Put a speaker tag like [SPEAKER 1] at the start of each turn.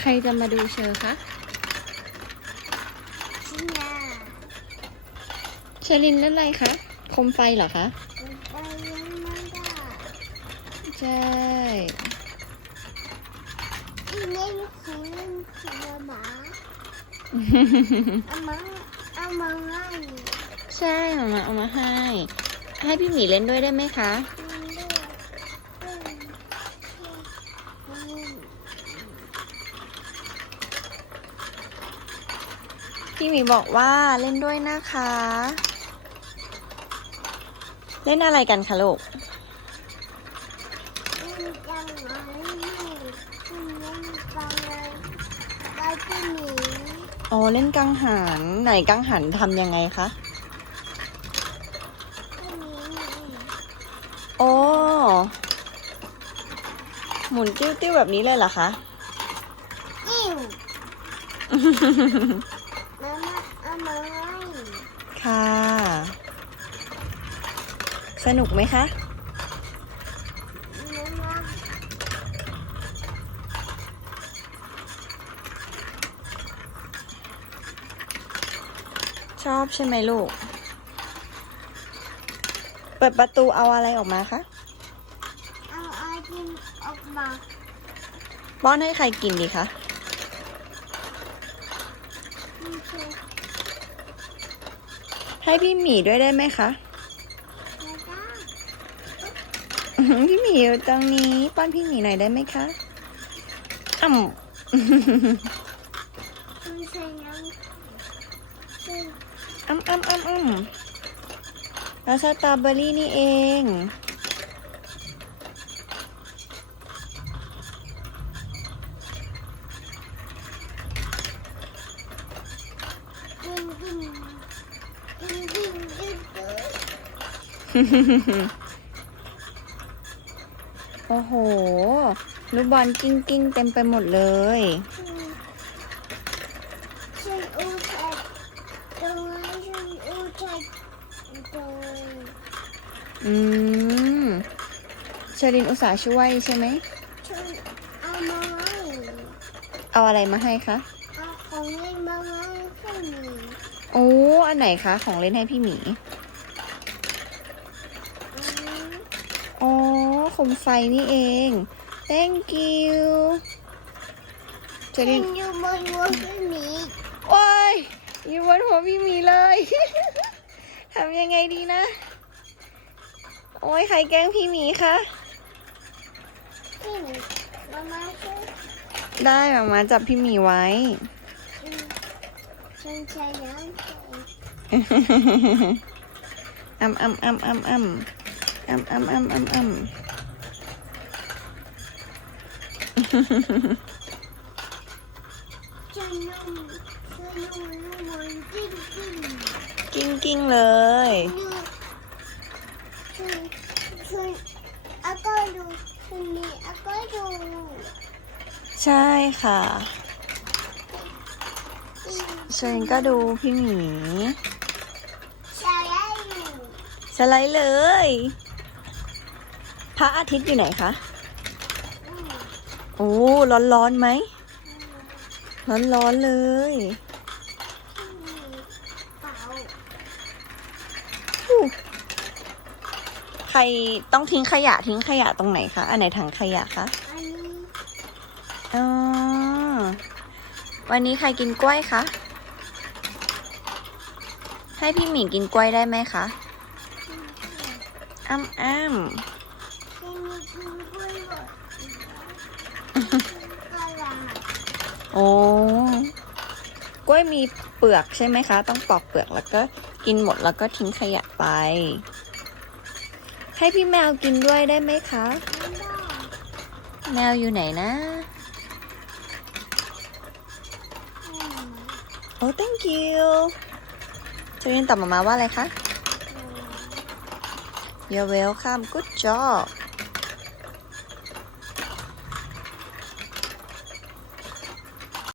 [SPEAKER 1] ใครจะมาดูเชอร์คะ
[SPEAKER 2] ชินา
[SPEAKER 1] เชอรินเล่นอะไรคะโคมไฟเหรอคะ
[SPEAKER 2] ไปยังไม่ได้
[SPEAKER 1] ใช่
[SPEAKER 2] อีเล่นของเล่นของหมาเอามาเอามาให้
[SPEAKER 1] ใช่มามาเอามาให้ ให้พี่หมีเล่นด้วยได้ไหมคะ
[SPEAKER 2] มันด้วยอืม
[SPEAKER 1] พี่หมีบอกว่าเล่นด้วยนะคะ เล่นอะไรกันคะลูก
[SPEAKER 2] เล่นจังไหนไม่เล่นจังเลยได้ที่หนี
[SPEAKER 1] อ๋อเล่นกังหันไหนกังหันทำยังไงคะ
[SPEAKER 2] ที่หนี
[SPEAKER 1] โอ้หมุนติ้วติ้วๆแบบนี้เลยเหรอคะ
[SPEAKER 2] อิ่วมามา เอามาให้
[SPEAKER 1] ค่ะ สนุกไหมคะ
[SPEAKER 2] มามา
[SPEAKER 1] ชอบใช่ไหมลูก เปิดประตูเอาอะไรออกมาคะ
[SPEAKER 2] เอาไอติมออกมา
[SPEAKER 1] ป้อนให้ใครกินดีคะ
[SPEAKER 2] ไม่ใช่
[SPEAKER 1] ให้พี่หมีด้วยได้ไหมคะ
[SPEAKER 2] ได้
[SPEAKER 1] อื้อหือพี่หมีอยู่ตรงนี้ ป้อนพี่หมีหน่อยได้ไหมคะอ่ำ
[SPEAKER 2] ไม่ำ
[SPEAKER 1] อ้ำอ้ำอ้ำแล้วสตรอเบอรี่นี่เอง
[SPEAKER 2] กินกินกินกินกินกิน
[SPEAKER 1] โอ้โห ลูกบอลกิ้งกิ้งๆเต็มไปหมดเลย
[SPEAKER 2] ฉันอูแทกตรงนี้ฉันอูแทกตรง
[SPEAKER 1] อืมเชอรินอุตส่าห์ช่วยใช่ไหม
[SPEAKER 2] ฉันเอามาให้
[SPEAKER 1] เอาอะไรมาให้คะ
[SPEAKER 2] เอาของเล่นมาให้ขึ้น
[SPEAKER 1] โอ้ อันไหนคะ ของเล่นให้พี่หมี อ๋อโคมไฟนี่เอง thank you เช
[SPEAKER 2] ฉั
[SPEAKER 1] อนริน
[SPEAKER 2] อยู่บนหัวขึ้นหมี
[SPEAKER 1] โอ้ยอยู่บนหัวพี่หมีเลย ทำยังไงดีนะ โอ้ยใครแกล้งพี่หมีคะ
[SPEAKER 2] ขึ้นมามาช่วย
[SPEAKER 1] ได้มามาจับพี่หมีไว้
[SPEAKER 2] ฉันใช้น้ำใส่
[SPEAKER 1] อ้ำอ้ำอ้ำอ้ำอ้ำ อ้ำอ้ำอ้ำอ้ำอ้ำ
[SPEAKER 2] ฉันนุ่มฉันนุ่มนุ่มจริงจริง
[SPEAKER 1] กิ้งกิ้งเลย
[SPEAKER 2] ฉันฉันอาก็ดูฉันมีอาก็ดู
[SPEAKER 1] ใช่ค่ะเชนก็ดูพี่หมี
[SPEAKER 2] ใช่ได้อยู่
[SPEAKER 1] สไลด์เลย พระอาทิตย์อยู่ไหนคะ
[SPEAKER 2] อืม
[SPEAKER 1] โอ้ร้อนร้อนๆไหม ร้อนร้อนๆเลย
[SPEAKER 2] มีเปล่า
[SPEAKER 1] อู้ใครต้องทิ้งขยะทิ้งขยะตรงไหนคะ อันไหนถังขยะคะ
[SPEAKER 2] อันนี้
[SPEAKER 1] อ๋อวันนี้ใครกินกล้วยคะ ให้พี่หมีกินกล้วยได้ไหมคะอ้ำอ้ำ โอ้กล้วยมีเปลือกใช่ไหมคะ ต้องปอกเปลือกแล้วก็กินหมดแล้วก็ทิ้งขยะไป ให้พี่แมวกินด้วยได้ไหมคะ
[SPEAKER 2] ม
[SPEAKER 1] แมวอยู่ไหนนะ โอ้ thank you จะยินตอบมามาว่าอะไรคะ You're welcome good job